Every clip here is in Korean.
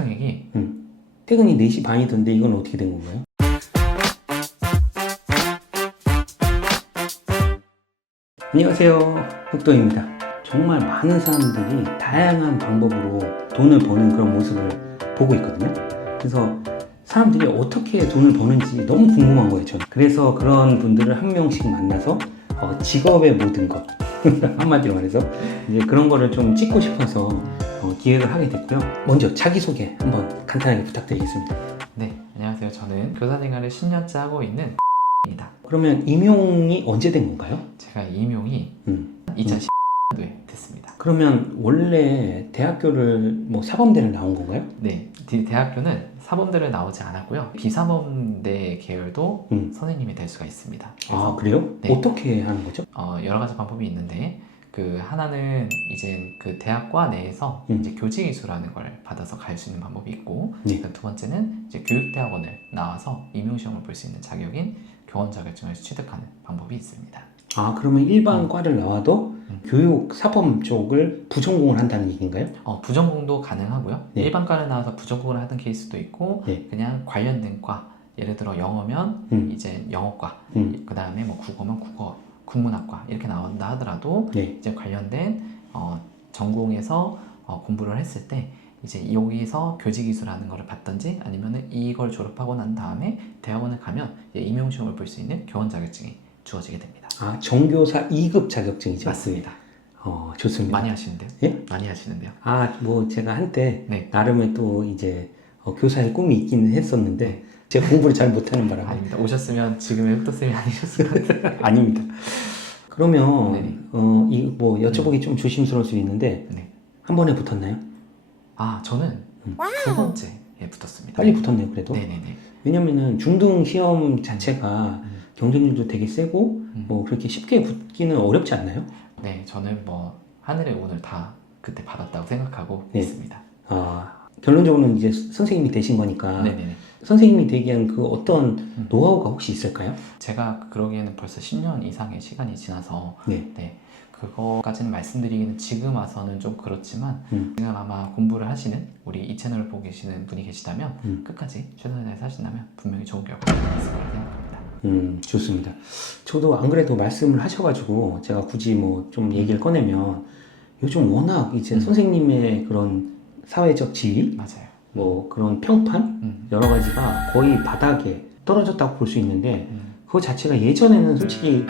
실수령액이 퇴근이 4시 반이던데 이건 어떻게 된 건가요? 안녕하세요, 흑도입니다. 정말 많은 사람들이 다양한 방법으로 돈을 버는 그런 모습을 보고 있거든요. 그래서 사람들이 어떻게 돈을 버는지 너무 궁금한 거예요, 저는. 그래서 그런 분들을 한 명씩 만나서 직업의 모든 것 한마디로 말해서 이제 그런 거를 좀 찍고 싶어서 기획을 하게 됐고요. 먼저 자기소개 한번 간단하게 부탁드리겠습니다. 네, 안녕하세요. 저는 교사 생활을 10년째 하고 있는 입니다. 그러면 임용이 언제 된 건가요? 제가 임용이 2010년도에 됐습니다. 그러면 원래 대학교를 뭐 사범대를 나온 건가요? 네, 대학교는 사범대를 나오지 않았고요. 비사범대 계열도 선생님이 될 수가 있습니다. 아, 그래요? 네. 어떻게 하는 거죠? 여러 가지 방법이 있는데 그 하나는 이제 그 대학과 내에서 이제 교직이수라는 걸 받아서 갈 수 있는 방법이 있고, 네. 두 번째는 이제 교육대학원을 나와서 임용시험을 볼 수 있는 자격인 교원 자격증을 취득하는 방법이 있습니다. 아, 그러면 일반 과를 나와도 교육 사범 쪽을 부전공을 한다는 얘기인가요? 부전공도 가능하고요. 네. 일반과를 나와서 부전공을 하던 케이스도 있고, 네. 그냥 관련된 과, 예를 들어 영어면 이제 영어과, 그 다음에 뭐 국어면 국어, 국문학과 이렇게 나온다 하더라도 네. 이제 관련된 전공에서 공부를 했을 때 이제 여기서 교직이수라는 거를 받든지 아니면은 이걸 졸업하고 난 다음에 대학원을 가면 이제 임용시험을 볼 수 있는 교원 자격증이 주어지게 됩니다. 아, 정교사 2급 자격증이죠? 맞습니다. 좋습니다. 많이 하시는데요? 예? 많이 하시는데요? 아, 뭐 제가 한때 네. 나름의 또 이제 교사의 꿈이 있긴 했었는데 네. 제가 공부를 잘 못하는 바람에 아닙니다. 오셨으면 지금의 흑도쌤이 아니셨을 것 같아요. 아닙니다. 그러면 네네. 이 뭐 여쭤보기 좀 조심스러울 수 있는데 네. 한 번에 붙었나요? 저는 두 번째에 붙었습니다. 빨리 붙었네요, 그래도. 네네네. 왜냐면은 중등 시험 자체가 경쟁률도 되게 세고 뭐 그렇게 쉽게 붙기는 어렵지 않나요? 네, 저는 뭐 하늘의 운을 다 그때 받았다고 생각하고 네. 있습니다. 결론적으로는 이제 선생님이 되신 거니까 네네네. 선생님이 되기 위한 그 어떤 노하우가 혹시 있을까요? 제가 그러기에는 벌써 10년 이상의 시간이 지나서 네. 그거까지는 말씀드리기는 지금 와서는 좀 그렇지만 지금 아마 공부를 하시는 우리 이 채널을 보고 계시는 분이 계시다면 끝까지 최선을 다해서 하신다면 분명히 좋은 결과가 있을 거라고 생각합니다. 좋습니다. 저도 안 그래도 말씀을 하셔가지고 제가 굳이 뭐 좀 얘기를 꺼내면 요즘 워낙 이제 선생님의 그런 사회적 지위, 맞아요. 뭐 그런 평판 여러 가지가 거의 바닥에 떨어졌다고 볼 수 있는데 그거 자체가 예전에는 솔직히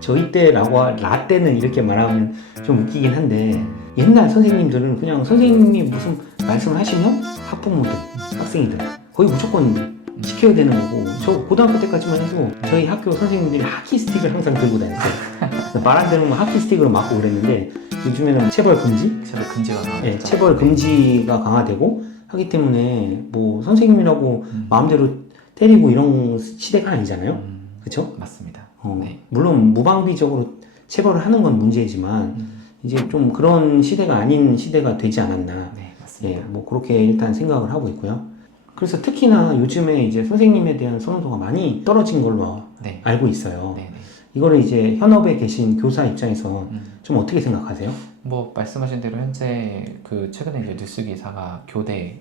저희 때라고 나 때는 이렇게 말하면 좀 웃기긴 한데 옛날 선생님들은 그냥 선생님이 무슨 말씀을 하시면 학부모들, 학생이들 거의 무조건 지켜야 되는 거고, 저 고등학교 때까지만 해도 저희 학교 선생님들이 하키 스틱을 항상 들고 다녔어요. 말 안 되는 거 하키 스틱으로 맞고 그랬는데 요즘에는 체벌 금지? 체벌 금지가 강화됐죠. 네, 체벌 금지가 강화되고 하기 때문에 뭐 선생님이라고 마음대로 때리고 이런 시대가 아니잖아요. 그렇죠? 맞습니다. 네. 물론 무방비적으로 체벌을 하는 건 문제지만 이제 좀 그런 시대가 아닌 시대가 되지 않았나. 네, 맞습니다. 예, 뭐 그렇게 일단 생각을 하고 있고요. 그래서 특히나 요즘에 이제 선생님에 대한 선호도가 많이 떨어진 걸로 네. 알고 있어요. 네네. 이거를 이제 현업에 계신 교사 입장에서 좀 어떻게 생각하세요? 뭐 말씀하신 대로 현재 그 최근에 이제 뉴스 기사가 교대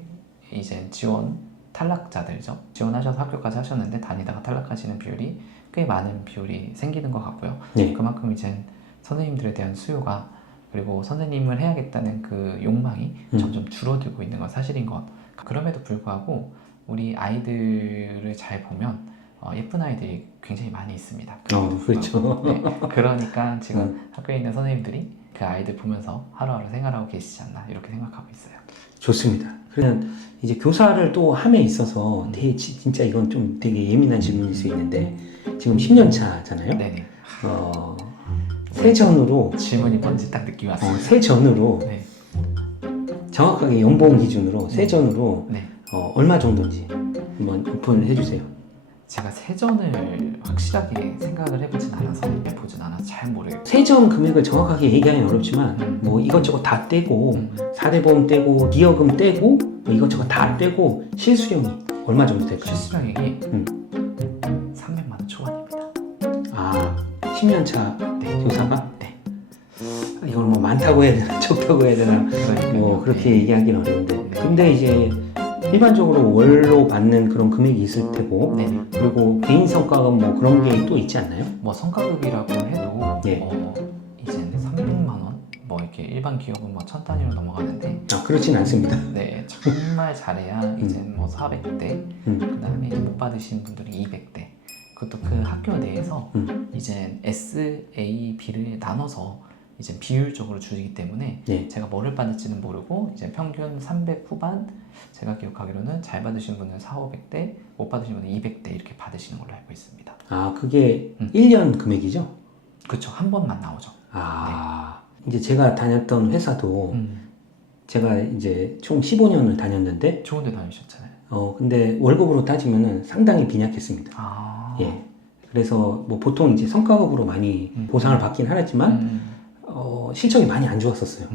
이제 지원 탈락자들이죠. 지원하셔서 학교까지 하셨는데 다니다가 탈락하시는 비율이 꽤 많은 비율이 생기는 것 같고요. 네. 그만큼 이제 선생님들에 대한 수요가, 그리고 선생님을 해야겠다는 그 욕망이 점점 줄어들고 있는 건 사실인 것. 그럼에도 불구하고 우리 아이들을 잘 보면 예쁜 아이들이 굉장히 많이 있습니다. 그렇죠. 네, 그러니까 지금 학교에 있는 선생님들이 그 아이들 보면서 하루하루 생활하고 계시지 않나 이렇게 생각하고 있어요. 좋습니다. 그러면 이제 교사를 또 함에 있어서 진짜 이건 좀 되게 예민한 질문일 수 있는데 지금 10년 차잖아요. 네네. 세전으로 질문이 뭔지 딱 느낌이 왔어요. 세전으로 네. 정확하게 연봉 기준으로 세전으로 네. 얼마 정도인지 한번 오픈을 해주세요. 제가 세전을 확실하게 생각을 해보진 않아서 잘 모르겠어요. 세전 금액을 정확하게 얘기하기는 어렵지만 뭐 이것저것 다 떼고 4대 보험 떼고 기여금 떼고 뭐 이것저것 다 떼고 실수령이 얼마 정도 될까요? 실수령액이 300만 원 초반입니다. 10년 차 네. 교사가? 네. 이걸 뭐 많다고 해야 되나 적다고 해야 되나 뭐 그렇게 얘기하기는 어려운데 근데 이제 일반적으로 월로 받는 그런 금액이 있을 테고 네네. 그리고 개인 성과금 뭐 그런 게 또 있지 않나요? 뭐 성과급이라고 해도 예. 이제 300만 원, 뭐 이렇게 일반 기업은 뭐 1000단위로 넘어가는데 그렇진 않습니다. 네 정말 잘해야 이제 뭐 400대, 그다음에 이제 못 받으신 분들이 200대. 그것도 그 학교 내에서 이제 S, A, B를 나눠서 이제 비율적으로 주기 때문에 예. 제가 뭐를 받을지는 모르고 이제 평균 300 후반, 제가 기억하기로는 잘 받으신 분은 400, 500대, 못 받으신 분은 200대 이렇게 받으시는 걸로 알고 있습니다. 그게 1년 금액이죠? 그렇죠. 한 번만 나오죠. 이제 제가 다녔던 회사도 제가 이제 총 15년을 다녔는데 좋은 데 다니셨잖아요. 근데 월급으로 따지면은 상당히 빈약했습니다. 예. 그래서 뭐 보통 이제 성과급으로 많이 보상을 받긴 하였지만 실적이 많이 안 좋았었어요.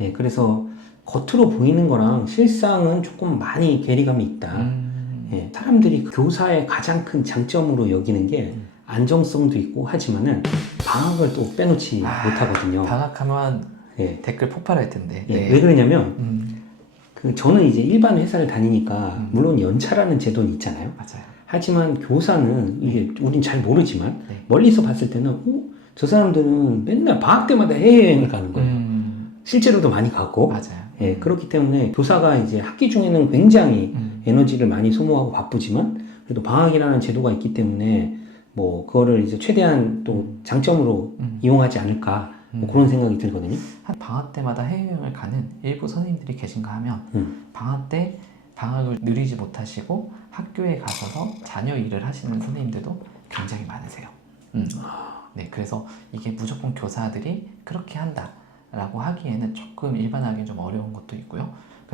예. 그래서 겉으로 보이는 거랑 실상은 조금 많이 괴리감이 있다. 예. 사람들이 교사의 가장 큰 장점으로 여기는 게 안정성도 있고 하지만은 방학을 또 빼놓지 못하거든요. 방학하면 예. 댓글 폭발할 텐데. 예. 네. 왜 그러냐면 저는 이제 일반 회사를 다니니까 물론 연차라는 제도는 있잖아요. 맞아요. 하지만 교사는 이게 우린 잘 모르지만 네. 멀리서 봤을 때는 저 사람들은 맨날 방학 때마다 해외여행을 가는 거예요. 실제로도 많이 가고. 맞아요. 예, 그렇기 때문에 교사가 이제 학기 중에는 굉장히 에너지를 많이 소모하고 바쁘지만 그래도 방학이라는 제도가 있기 때문에 뭐 그거를 이제 최대한 또 장점으로 이용하지 않을까 뭐 그런 생각이 들거든요. 한 방학 때마다 해외여행을 가는 일부 선생님들이 계신가 하면 방학 때 방학을 누리지 못하시고 학교에 가셔서 자녀 일을 하시는 선생님들도 굉장히 많으세요. 네, 그래서 이게 무조건 교사들이 그렇게 한다라고 하기에는 조금 일반화하기는 좀 어려운 것도 있고요.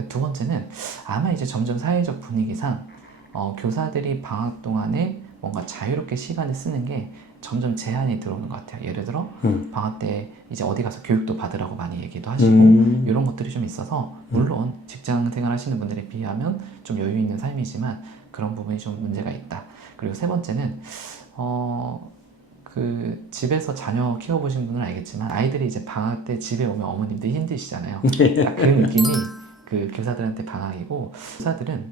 두 번째는 아마 이제 점점 사회적 분위기상 교사들이 방학 동안에 뭔가 자유롭게 시간을 쓰는 게 점점 제한이 들어오는 것 같아요. 예를 들어 방학 때 이제 어디 가서 교육도 받으라고 많이 얘기도 하시고 이런 것들이 좀 있어서 물론 직장 생활 하시는 분들에 비하면 좀 여유 있는 삶이지만 그런 부분이 좀 문제가 있다. 그리고 세 번째는 그 집에서 자녀 키워보신 분은 알겠지만 아이들이 이제 방학 때 집에 오면 어머님들이 힘드시잖아요. 딱 그 느낌이 그 교사들한테 방학이고 교사들은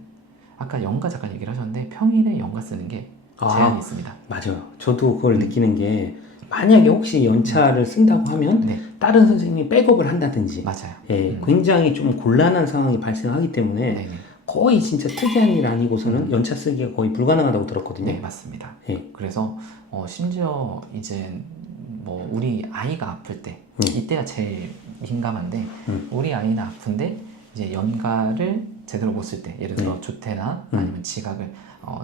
아까 연가 잠깐 얘기를 하셨는데 평일에 연가 쓰는 게 제한이 있습니다. 맞아요. 저도 그걸 느끼는 게 만약에 혹시 연차를 쓴다고 하면 네. 다른 선생님이 백업을 한다든지 맞아요. 예, 굉장히 좀 곤란한 상황이 발생하기 때문에 네네. 거의 진짜 특이한 일 아니고서는 연차 쓰기가 거의 불가능하다고 들었거든요. 네, 맞습니다. 예. 그래서 심지어 이제 뭐 우리 아이가 아플 때 이때가 제일 민감한데 우리 아이는 아픈데 이제 연가를 제대로 못 쓸 때 예를 들어 조퇴나 아니면 지각을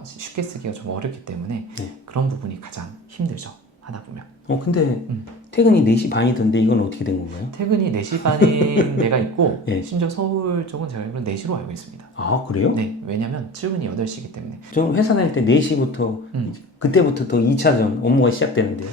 쉽게 쓰기가 좀 어렵기 때문에 그런 부분이 가장 힘들죠. 하다 보면. 근데 퇴근이 4시 반이던데 이건 어떻게 된 건가요? 퇴근이 4시 반인 데가 있고 예. 심지어 서울 쪽은 제가 알기로 4시로 알고 있습니다. 그래요? 네, 왜냐면 출근이 8시이기 때문에. 저 회사 다닐 때 4시부터 그때부터 또 2차전 업무가 시작되는데요.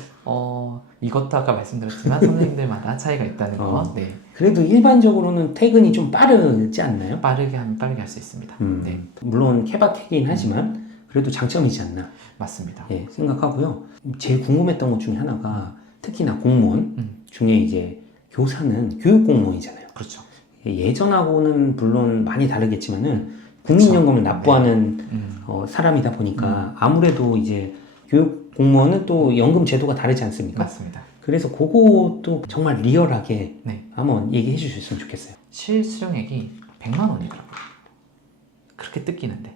이것도 아까 말씀드렸지만 선생님들마다 차이가 있다는 거. 네. 그래도 일반적으로는 퇴근이 좀 빠르지 않나요? 빠르게 하면 빠르게 할 수 있습니다. 네. 물론 케바케긴 하지만 그래도 장점이지 않나 맞습니다. 예, 생각하고요. 제일 궁금했던 것 중에 하나가 특히나 공무원 중에 이제 교사는 교육 공무원이잖아요. 그렇죠. 예전하고는 물론 많이 다르겠지만은 국민연금을 납부하는 사람이다 보니까 아무래도 이제 교육 공무원은 또 연금 제도가 다르지 않습니까? 맞습니다. 그래서 그것도 정말 리얼하게 네. 한번 얘기해 주셨으면 좋겠어요. 실수령액이 100만 원이더라고요. 그렇게 뜯기는데.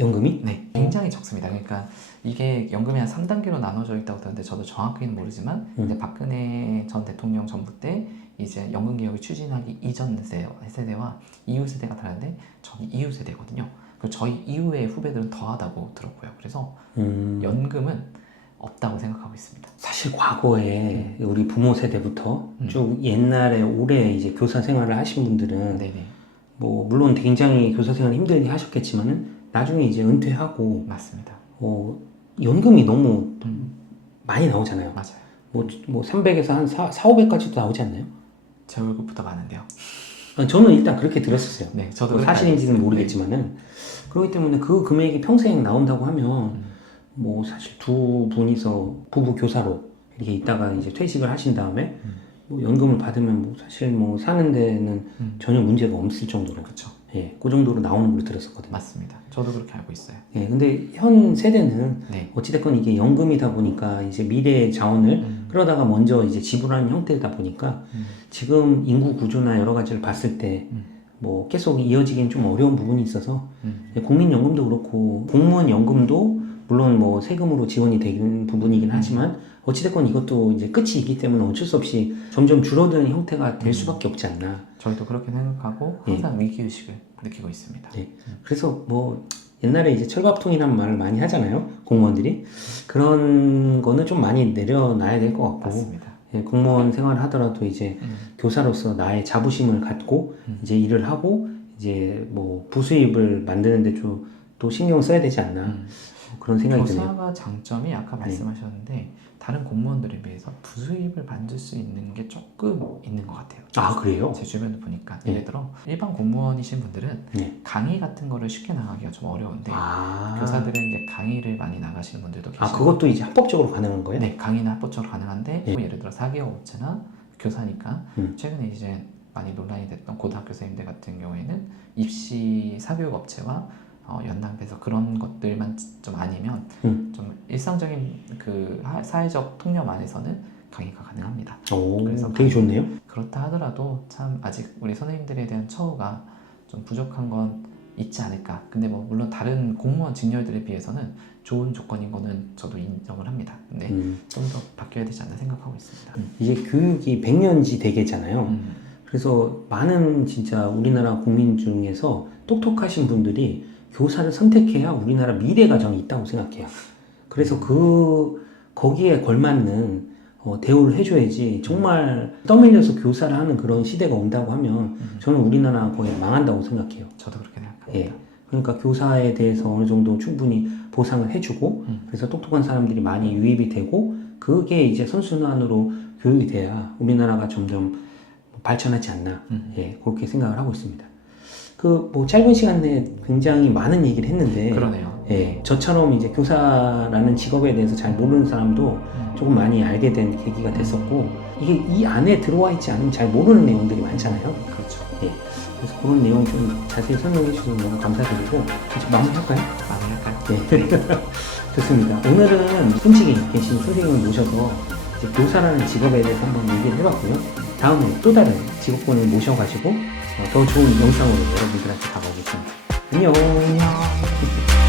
연금이? 네, 굉장히 적습니다. 그러니까 이게 연금이 한 3단계로 나눠져 있다고 들었는데 저도 정확히는 모르지만 근데 박근혜 전 대통령 정부 때 이제 연금 개혁을 추진하기 이전 세대와 이후 세대가 다른데 저는 이후 세대거든요. 그리고 저희 이후의 후배들은 더하다고 들었고요. 그래서 연금은 없다고 생각하고 있습니다. 사실 과거에 우리 부모 세대부터 쭉 옛날에 오래 이제 교사 생활을 하신 분들은 네네. 뭐 물론 굉장히 교사 생활 힘들게 하셨겠지만은 나중에 이제 은퇴하고 맞습니다. 연금이 너무 많이 나오잖아요. 맞아요. 뭐 300에서 한 4,500까지도 나오지 않나요? 제 월급보다 많은데요. 저는 일단 그렇게 들었었어요. 네, 저도 뭐 사실인지는 모르겠지만은 그렇기 때문에 그 금액이 평생 나온다고 하면 뭐 사실 두 분이서 부부 교사로 이렇게 있다가 이제 퇴직을 하신 다음에 뭐 연금을 받으면 뭐 사실 뭐 사는 데는 전혀 문제가 없을 정도로 그렇죠. 예, 그 정도로 나오는 걸로 들었었거든요. 맞습니다. 저도 그렇게 알고 있어요. 예, 근데 현 세대는 네. 어찌됐건 이게 연금이다 보니까 이제 미래의 자원을 끌어다가 먼저 이제 지불하는 형태다 보니까 지금 인구 구조나 여러 가지를 봤을 때 뭐 계속 이어지기는 좀 어려운 부분이 있어서 국민연금도 그렇고 공무원 연금도 물론 뭐 세금으로 지원이 되는 부분이긴 하지만 어찌됐건 이것도 이제 끝이 있기 때문에 어쩔 수 없이 점점 줄어드는 형태가 될 수밖에 없지 않나. 저희도 그렇게 생각하고 항상 위기의식을 느끼고 있습니다. 네. 그래서 뭐 옛날에 이제 철밥통이라는 말을 많이 하잖아요. 공무원들이. 그런 거는 좀 많이 내려놔야 될 것 같고. 맞습니다. 예, 공무원 생활을 하더라도 이제 교사로서 나의 자부심을 갖고 이제 일을 하고 이제 뭐 부수입을 만드는데 좀 또 신경을 써야 되지 않나. 그런 생각이 드네요. 교사가 장점이 아까 말씀하셨는데 다른 공무원들에 비해서 부수입을 만들 수 있는 게 조금 있는 것 같아요. 아, 그래요? 제 주변을 보니까 네. 예를 들어 일반 공무원이신 분들은 네. 강의 같은 거를 쉽게 나가기가 좀 어려운데 교사들은 이제 강의를 많이 나가시는 분들도 계시고 그것도 이제 합법적으로 가능한 거예요? 네, 강의는 합법적으로 가능한데 네. 뭐 예를 들어 사기업 업체나 교사니까 최근에 이제 많이 논란이 됐던 고등학교 선생님들 같은 경우에는 입시 사교육 업체와 연남돼서 그런 것들만 좀 아니면 좀 일상적인 그 사회적 통념 안에서는 강의가 가능합니다. 오, 그래서 되게 좋네요. 그렇다 하더라도 참 아직 우리 선생님들에 대한 처우가 좀 부족한 건 있지 않을까. 근데 뭐 물론 다른 공무원 직렬들에 비해서는 좋은 조건인 거는 저도 인정을 합니다. 근데 좀 더 바뀌어야 되지 않나 생각하고 있습니다. 이게 교육이 100년지 대계잖아요. 그래서 많은 진짜 우리나라 국민 중에서 똑똑하신 분들이 교사를 선택해야 우리나라 미래 가정이 있다고 생각해요. 그래서 거기에 걸맞는 대우를 해줘야지 정말 떠밀려서 교사를 하는 그런 시대가 온다고 하면 저는 우리나라 거의 망한다고 생각해요. 저도 그렇게 생각합니다. 예. 그러니까 교사에 대해서 어느 정도 충분히 보상을 해주고 그래서 똑똑한 사람들이 많이 유입이 되고 그게 이제 선순환으로 교육이 돼야 우리나라가 점점 발전하지 않나 예, 그렇게 생각을 하고 있습니다. 그 뭐 짧은 시간 내에 굉장히 많은 얘기를 했는데 그러네요. 예, 저처럼 이제 교사라는 직업에 대해서 잘 모르는 사람도 조금 많이 알게 된 계기가 됐었고 이게 이 안에 들어와 있지 않으면 잘 모르는 내용들이 많잖아요. 그렇죠. 예, 그래서 그런 내용 좀 자세히 설명해 주셔서 너무 감사드리고 이제 마무리할까요? 마무리할까요? 네, 좋습니다. 오늘은 순직에 계신 선생님을 모셔서 이제 교사라는 직업에 대해서 한번 얘기를 해봤고요. 다음에 또 다른 직업군을 모셔가지고 더 좋은 영상으로 여러분들한테 다가오겠습니다. 안녕.